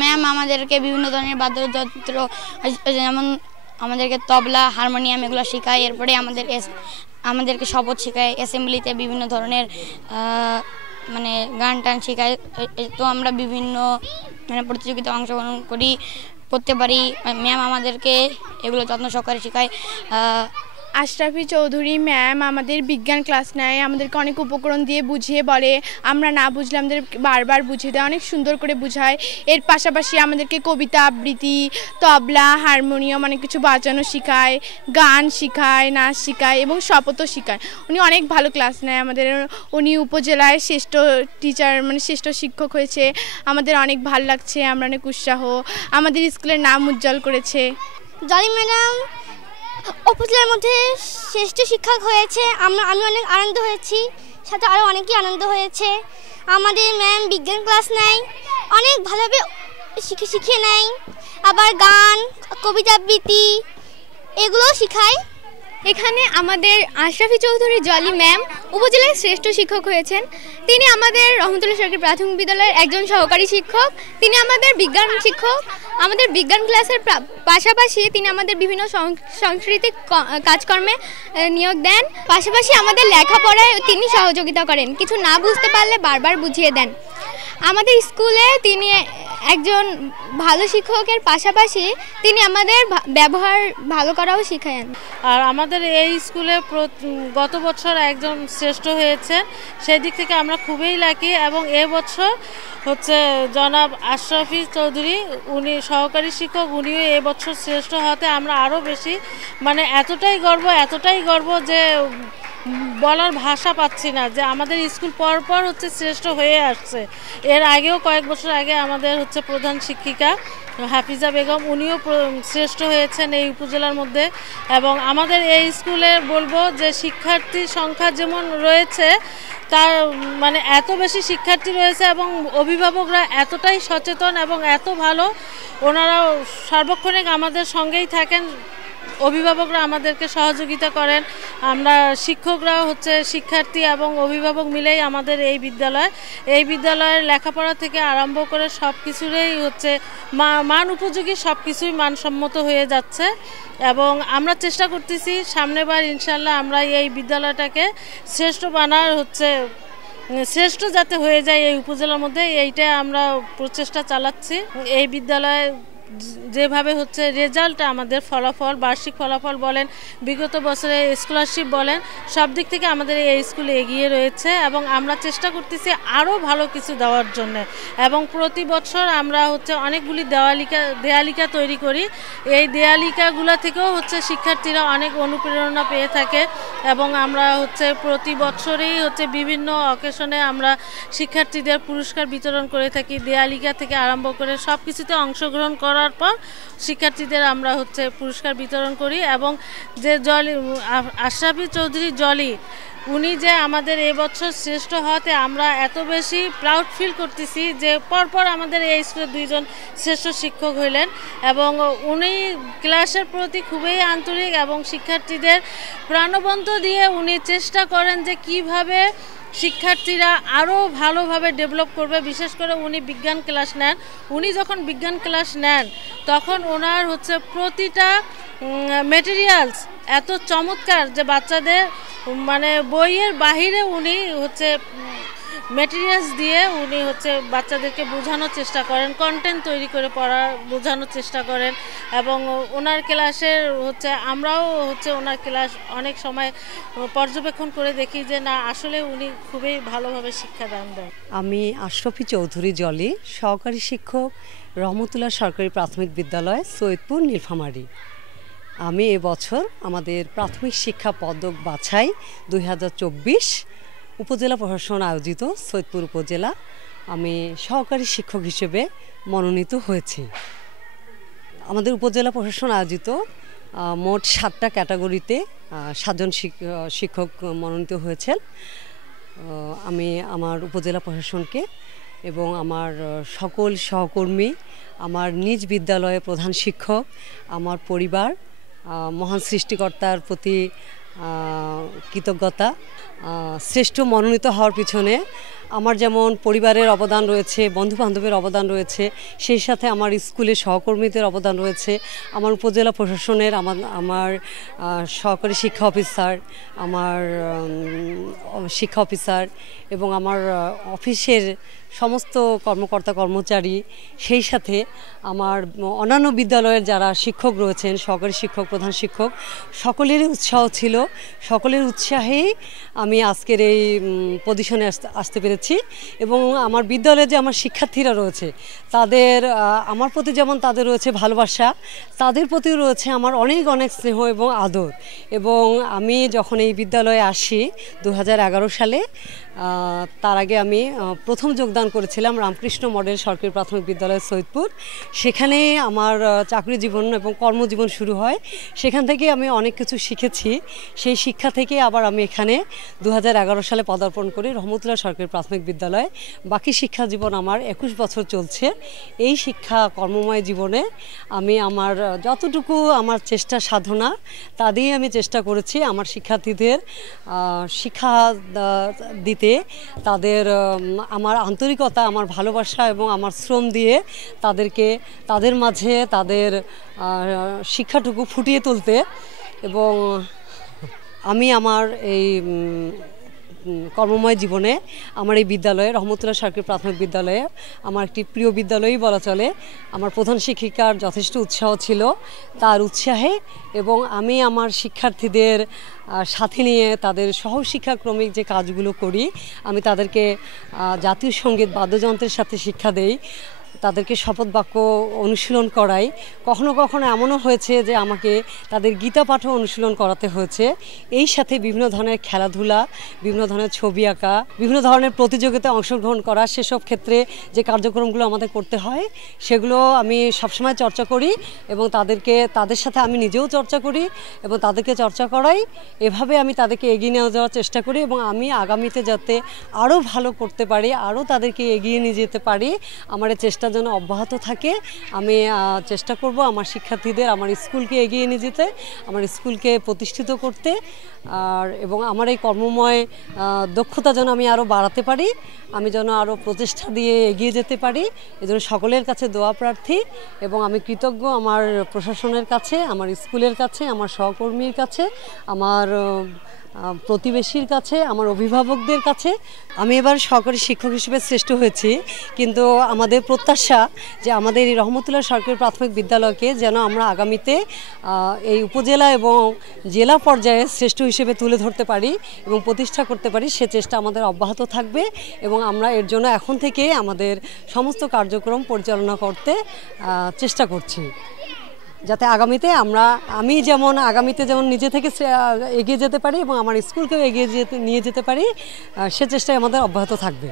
Ma'am আমাদেরকে বিভিন্ন ধরনের বাদ্যযন্ত্র, যেমন আমাদেরকে তবলা, হারমোনিয়াম এগুলো শেখায়। এরপরে আমাদেরকে শপথ শেখায়, অ্যাসেম্বলিতে বিভিন্ন ধরনের মানে গান টান শেখায়। তো আমরা বিভিন্ন মানে প্রতিযোগিতায় অংশগ্রহণ করতে পারি। ম্যাম আমাদেরকে এগুলো যত্ন সহকারে শেখায়। আশরাফি চৌধুরী ম্যাম আমাদের বিজ্ঞান ক্লাস নেয়, আমাদেরকে অনেক উপকরণ দিয়ে বুঝিয়ে বলে, আমরা না বুঝলে আমাদের বারবার বুঝিয়ে দেয়, অনেক সুন্দর করে বোঝায়। এর পাশাপাশি আমাদেরকে কবিতা আবৃত্তি, তবলা, হারমোনিয়াম অনেক কিছু বাজানো শেখায়, গান শেখায়, নাচ শেখায় এবং শপথও শেখায়। উনি অনেক ভালো ক্লাস নেয় আমাদের। উনি উপজেলায় শ্রেষ্ঠ টিচার মানে শ্রেষ্ঠ শিক্ষক হয়েছে। আমাদের অনেক ভালো লাগছে, আমরা অনেক উৎসাহ, আমাদের স্কুলের নাম উজ্জ্বল করেছে। জলি ম্যাডাম উপজেলার মধ্যে শ্রেষ্ঠ শিক্ষক হয়েছে, আমি অনেক আনন্দ হয়েছি, সাথে আরও অনেকেই আনন্দ হয়েছে। আমাদের ম্যাম বিজ্ঞান ক্লাস নেয়, অনেক ভালোভাবে শিখিয়ে নেয়, আবার গান, কবিতা আবৃত্তি এগুলোও শেখায়। এখানে আমাদের আশরাফি চৌধুরী জলি ম্যাম উপজেলায় শ্রেষ্ঠ শিক্ষক হয়েছেন। তিনি আমাদের রহমতুল্লাহ সরকারি প্রাথমিক বিদ্যালয়ের একজন সহকারী শিক্ষক। তিনি আমাদের বিজ্ঞান শিক্ষক। আমাদের বিজ্ঞান ক্লাসের পাশাপাশি তিনি আমাদের বিভিন্ন সাংস্কৃতিক কাজকর্মে নিয়োগ দেন। পাশাপাশি আমাদের লেখাপড়ায় তিনি সহযোগিতা করেন, কিছু না বুঝতে পারলে বারবার বুঝিয়ে দেন। আমাদের স্কুলে তিনি একজন ভালো শিক্ষকের পাশাপাশি তিনি আমাদের ব্যবহার ভালো করাও শেখান। আর আমাদের এই স্কুলে গত বছর একজন শ্রেষ্ঠ হয়েছেন, সেই দিক থেকে আমরা খুবই লাকি। এবং এবছর হচ্ছে জনাব আশরাফি চৌধুরী, উনি সহকারী শিক্ষক, উনিও এবছর শ্রেষ্ঠ হতে আমরা আরও বেশি মানে এতটাই গর্ব যে বলার ভাষা পাচ্ছি না, যে আমাদের স্কুল পরপর হচ্ছে শ্রেষ্ঠ হয়ে আসছে। এর আগেও কয়েক বছর আগে আমাদের হচ্ছে প্রধান শিক্ষিকা হাফিজা বেগম, উনিও শ্রেষ্ঠ হয়েছেন এই উপজেলার মধ্যে। এবং আমাদের এই স্কুলে বলবো যে শিক্ষার্থীর সংখ্যা যেমন রয়েছে, তার মানে এত বেশি শিক্ষার্থী রয়েছে এবং অভিভাবকরা এতটাই সচেতন এবং এত ভালো, ওনারাও সার্বক্ষণিক আমাদের সঙ্গেই থাকেন। অভিভাবকরা আমাদেরকে সহযোগিতা করেন। আমরা শিক্ষকরাও হচ্ছে শিক্ষার্থী এবং অভিভাবক মিলেই আমাদের এই বিদ্যালয়ের লেখাপড়া থেকে আরম্ভ করে সব কিছুরই হচ্ছে মান উপযোগী, সব কিছুই মানসম্মত হয়ে যাচ্ছে। এবং আমরা চেষ্টা করতেছি সামনেবার ইনশাল্লাহ আমরা এই বিদ্যালয়টাকে শ্রেষ্ঠ বানার হচ্ছে শ্রেষ্ঠ যাতে হয়ে যায় এই উপজেলার মধ্যে, এইটা আমরা প্রচেষ্টা চালাচ্ছি। এই বিদ্যালয়ে যেভাবে হচ্ছে রেজাল্ট, আমাদের ফলাফল, বার্ষিক ফলাফল বলেন, বিগত বছরে স্কলারশিপ বলেন, সব দিক থেকে আমাদের এই স্কুলে এগিয়ে রয়েছে। এবং আমরা চেষ্টা করতেছি আরও ভালো কিছু দেওয়ার জন্য। এবং প্রতি বছর আমরা হচ্ছে অনেকগুলি দেয়ালিকা তৈরি করি। এই দেয়ালিকাগুলো থেকেও হচ্ছে শিক্ষার্থীরা অনেক অনুপ্রেরণা পেয়ে থাকে। এবং আমরা হচ্ছে প্রতি বছরেই হচ্ছে বিভিন্ন অকেশনে আমরা শিক্ষার্থীদের পুরস্কার বিতরণ করে থাকি। দেয়ালিকা থেকে আরম্ভ করে সব কিছুতে অংশগ্রহণ করার পর শিক্ষার্থীদের আমরা হচ্ছে পুরস্কার বিতরণ করি। এবং যে আশরাফি চৌধুরী জলি, উনি যে আমাদের এবছর শ্রেষ্ঠ হতে আমরা এত বেশি প্রাউড ফিল করতেছি যে পরপর আমাদের এই স্কুলে দুইজন শ্রেষ্ঠ শিক্ষক হইলেন। এবং উনি ক্লাসের প্রতি খুবই আন্তরিক এবং শিক্ষার্থীদের প্রাণবন্ত দিয়ে উনি চেষ্টা করেন যে কিভাবে শিক্ষার্থীরা আরও ভালোভাবে ডেভেলপ করবে। বিশেষ করে উনি বিজ্ঞান ক্লাস নেন। উনি যখন বিজ্ঞান ক্লাস নেন তখন ওনার হচ্ছে প্রতিটা মেটেরিয়ালস এত চমৎকার যে বাচ্চাদের মানে বইয়ের বাহিরে উনি হচ্ছে মেটেরিয়ালস দিয়ে উনি হচ্ছে বাচ্চাদেরকে বোঝানোর চেষ্টা করেন, কন্টেন্ট তৈরি করে বোঝানোর চেষ্টা করেন। এবং ওনার ক্লাসের হচ্ছে আমরাও হচ্ছে ওনার ক্লাস অনেক সময় পর্যবেক্ষণ করে দেখি যে না, আসলে উনি খুবই ভালোভাবে শিক্ষাদান দেন। আমি আশরাফি চৌধুরী জলি, সহকারী শিক্ষক, রহমতুল্লাহ সরকারি প্রাথমিক বিদ্যালয়, সৈয়দপুর, নীলফামারী। আমি এবছর আমাদের প্রাথমিক শিক্ষা পদক বাছাই 2024 উপজেলা প্রশাসন আয়োজিত সৈয়দপুর উপজেলা আমি সহকারী শিক্ষক হিসেবে মনোনীত হয়েছি। আমাদের উপজেলা প্রশাসন আয়োজিত মোট 7টা ক্যাটাগরিতে 7 জন শিক্ষক মনোনীত হয়েছেন। আমি আমার উপজেলা প্রশাসনকে এবং আমার সকল সহকর্মী, আমার নিজ বিদ্যালয়ের প্রধান শিক্ষক, আমার পরিবার, মহান সৃষ্টিকর্তার প্রতি কৃতজ্ঞতা। শ্রেষ্ঠ মনোনীত হওয়ার পিছনে আমার যেমন পরিবারের অবদান রয়েছে, বন্ধুবান্ধবের অবদান রয়েছে, সেই সাথে আমার স্কুলের সহকর্মীদের অবদান রয়েছে, আমার উপজেলা প্রশাসনের, আমার সহকারী শিক্ষা অফিসার, আমার শিক্ষা অফিসার এবং আমার অফিসের সমস্ত কর্মকর্তা কর্মচারী, সেই সাথে আমার অন্যান্য বিদ্যালয়ের যারা শিক্ষক রয়েছেন, সহকারী শিক্ষক, প্রধান শিক্ষক, সকলেরই উৎসাহ ছিল। সকলের উৎসাহেই আমি আজকের এই পজিশনে আসতে পেরেছি। এবং আমার বিদ্যালয়ে যে আমার শিক্ষার্থীরা রয়েছে, তাদের আমার প্রতি যেমন তাদের রয়েছে ভালোবাসা, তাদের প্রতিও রয়েছে আমার অনেক অনেক স্নেহ এবং আদর। এবং আমি যখন এই বিদ্যালয়ে আসি 2011 সালে, তার আগে আমি প্রথম যোগদান করেছিলাম রামকৃষ্ণ মডেল সরকারি প্রাথমিক বিদ্যালয় সৈয়দপুর। সেখানে আমার চাকরি জীবন এবং কর্মজীবন শুরু হয়। সেখান থেকে আমি অনেক কিছু শিখেছি। সেই শিক্ষা থেকে আবার আমি এখানে 2011 সালে পদার্পণ করি রহমতুল্লাহ সরকারি প্রাথমিক বিদ্যালয়ে। বাকি শিক্ষা জীবন আমার 21 বছর চলছে। এই শিক্ষা কর্মময় জীবনে আমি আমার যতটুকু আমার চেষ্টা সাধনা, তা দিয়ে আমি চেষ্টা করেছি আমার শিক্ষার্থীদের শিক্ষা দিতে, তাদের আমার আন্তরিকতা, আমার ভালোবাসা এবং আমার শ্রম দিয়ে তাদের মাঝে তাদের শিক্ষাটুকু ফুটিয়ে তুলতে। এবং আমি আমার এই কর্মময় জীবনে আমার এই বিদ্যালয়ে রহমতুল্লাহ সরকারি প্রাথমিক বিদ্যালয়ে আমার একটি প্রিয় বিদ্যালয়ই বলা চলে। আমার প্রধান শিক্ষিকার যথেষ্ট উৎসাহ ছিল, তার উৎসাহে এবং আমি আমার শিক্ষার্থীদের সাথে নিয়ে তাদের সহশিক্ষাক্রমিক যে কাজগুলো করি, আমি তাদেরকে জাতীয় সঙ্গীত বাদ্যযন্ত্রের সাথে শিক্ষা দেই, তাদেরকে শপথ বাক্য অনুশীলন করাই। কখনো কখনো এমনও হয়েছে যে আমাকে তাদের গীতা পাঠও অনুশীলন করাতে হয়েছে। এই সাথে বিভিন্ন ধরনের খেলাধুলা, বিভিন্ন ধরনের ছবি আঁকা, বিভিন্ন ধরনের প্রতিযোগিতায় অংশগ্রহণ করা, সেসব ক্ষেত্রে যে কার্যক্রমগুলো আমাদের করতে হয় সেগুলো আমি সবসময় চর্চা করি এবং তাদের সাথে আমি নিজেও চর্চা করি এবং তাদেরকে চর্চা করাই। এভাবে আমি তাদেরকে এগিয়ে নিয়ে যাওয়ার চেষ্টা করি এবং আমি আগামীতে যাতে আরও ভালো করতে পারি, আরও তাদেরকে এগিয়ে নিয়ে যেতে পারি, আমার এই চেষ্টা যেন অব্যাহত থাকে। আমি চেষ্টা করব আমার শিক্ষার্থীদের আমার স্কুলকে এগিয়ে নিয়ে যেতে, আমার স্কুলকে প্রতিষ্ঠিত করতে, এবং আমার এই কর্মময় দক্ষতা যেন আমি আরও বাড়াতে পারি, আমি যেন আরও প্রচেষ্টা দিয়ে এগিয়ে যেতে পারি। এজন্য সকলের কাছে দোয়া প্রার্থী এবং আমি কৃতজ্ঞ আমার প্রশাসনের কাছে, আমার স্কুলের কাছে, আমার সহকর্মীর কাছে, আমার প্রতিবেশীর কাছে, আমার অভিভাবকদের কাছে। আমি এবার সহকারী শিক্ষক হিসেবে শ্রেষ্ঠ হয়েছি, কিন্তু আমাদের প্রত্যাশা যে আমাদের এই রহমতুল্লাহ সরকারি প্রাথমিক বিদ্যালয়কে যেন আমরা আগামীতে এই উপজেলা এবং জেলা পর্যায়ে শ্রেষ্ঠ হিসেবে তুলে ধরতে পারি এবং প্রতিষ্ঠা করতে পারি, সে চেষ্টা আমাদের অব্যাহত থাকবে। এবং আমরা এর জন্য এখন থেকে আমাদের সমস্ত কার্যক্রম পরিচালনা করতে চেষ্টা করছি, যাতে আমি যেমন আগামীতে যেমন নিজে থেকে এগিয়ে যেতে পারি এবং আমার স্কুলকেও এগিয়ে নিয়ে যেতে পারি, সে চেষ্টাই আমাদের অব্যাহত থাকবে।